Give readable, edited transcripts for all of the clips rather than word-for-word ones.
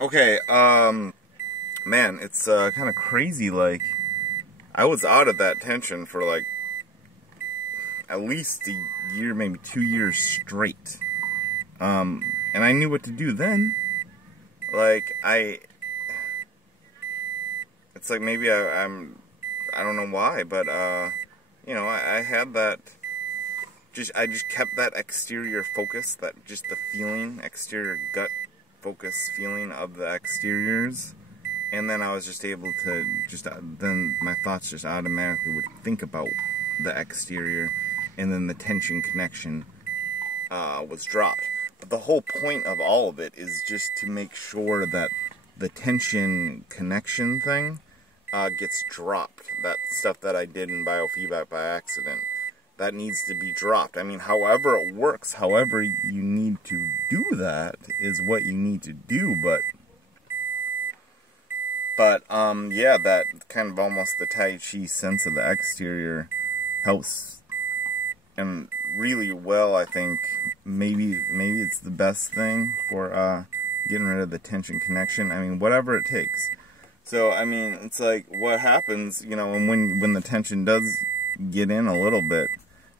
Okay, man, it's kind of crazy. Like, I was out of that tension for like at least a year, maybe 2 years straight. And I knew what to do then. Like, it's like maybe I don't know why, but you know, I had that. I just kept that exterior focus, that just the feeling, exterior gut focus feeling of the exteriors, and then I was just able to then my thoughts just automatically would think about the exterior, and then the tension connection was dropped. But the whole point of all of it is just to make sure that the tension connection thing gets dropped. That stuff that I did in biofeedback by accident, that needs to be dropped. I mean, however it works, however you need to do that is what you need to do, but yeah, that kind of almost the Tai Chi sense of the exterior helps, and really well, I think, maybe it's the best thing for getting rid of the tension connection. I mean, whatever it takes. So, I mean, it's like, what happens, you know, when the tension does get in a little bit,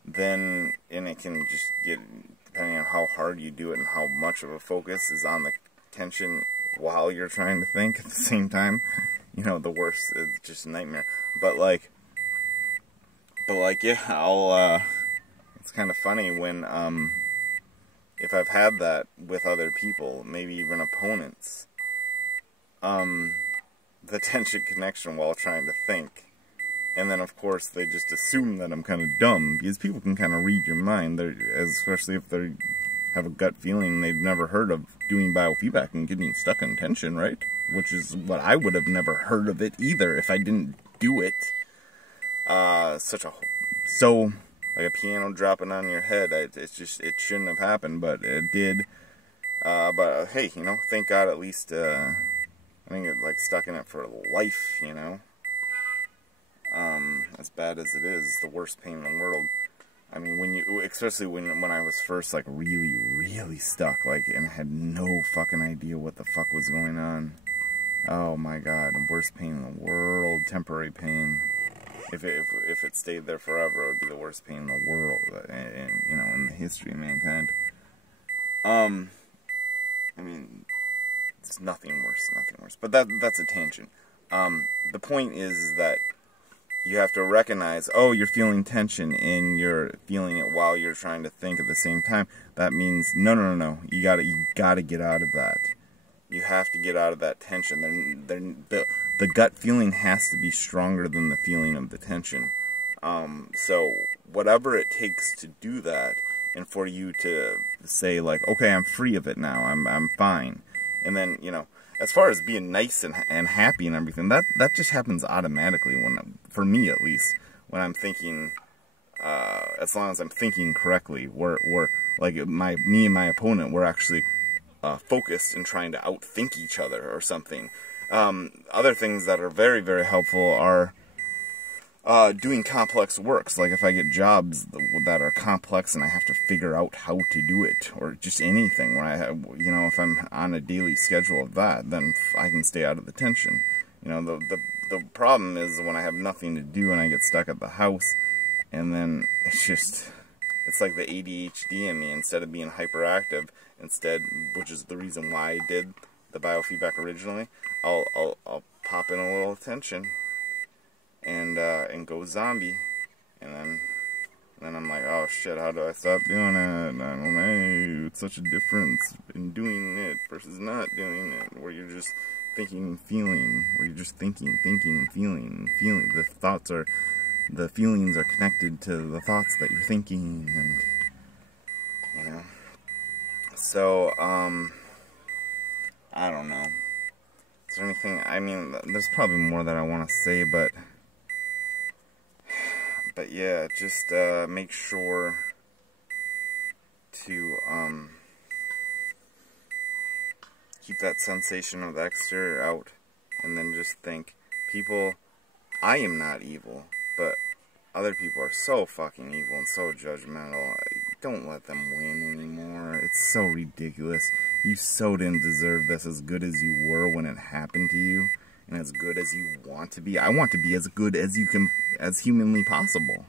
then, and it can just get, depending on how hard you do it and how much of a focus is on the tension while you're trying to think at the same time, you know, the worst, it's just a nightmare. But like, yeah, it's kind of funny when, if I've had that with other people, maybe even opponents, the tension connection while trying to think. And then, of course, they just assume that I'm kind of dumb, because people can kind of read your mind, especially if they have a gut feeling they've never heard of doing biofeedback and getting stuck in tension, right? Which is what I would have never heard of it either if I didn't do it. So like a piano dropping on your head, it shouldn't have happened, but it did. But hey, you know, thank God at least, I think it like stuck in it for life, you know. As bad as it is, it's the worst pain in the world. I mean, especially when I was first like really stuck, like, and had no fucking idea what the fuck was going on. Oh my God, the worst pain in the world, temporary pain. If it stayed there forever, it would be the worst pain in the world, and you know, in the history of mankind. I mean, it's nothing worse. But that's a tangent. The point is that you have to recognize, oh, you're feeling tension and you're feeling it while you're trying to think at the same time. That means, no. You gotta get out of that. You have to get out of that tension. The gut feeling has to be stronger than the feeling of the tension. So whatever it takes to do that, and for you to say like, okay, I'm free of it now. I'm fine. And then, you know, as far as being nice and happy and everything, that just happens automatically for me at least, when I'm thinking, as long as I'm thinking correctly, we're like me and my opponent, we're actually focused and trying to outthink each other or something. Other things that are very, very helpful are doing complex works. Like if I get jobs that are complex and I have to figure out how to do it, or just anything where I have, you know, if I'm on a daily schedule of that, then I can stay out of the tension. You know, the problem is when I have nothing to do and I get stuck at the house, and then it's like the ADHD in me. Instead of being hyperactive, which is the reason why I did the biofeedback originally, I'll pop in a little attention and go zombie, and then I'm like, oh shit, how do I stop doing it? I don't know. It's such a difference in doing it versus not doing it, where you're just thinking and feeling, where you're just thinking and feeling. The feelings are connected to the thoughts that you're thinking, and you know. So, I don't know. Is there anything, I mean, there's probably more that I want to say, but yeah, just, make sure to, keep that sensation of the exterior out, and then just think, I am not evil, but other people are so fucking evil and so judgmental. don't let them win anymore. It's so ridiculous. You so didn't deserve this. As good as you were when it happened to you, and as good as you want to be. I want to be as good as as humanly possible.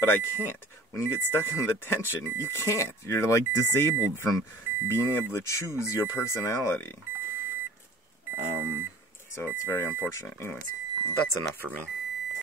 But I can't. When you get stuck in the tension, you can't. You're like disabled from being able to choose your personality. So it's very unfortunate. Anyways, that's enough for me.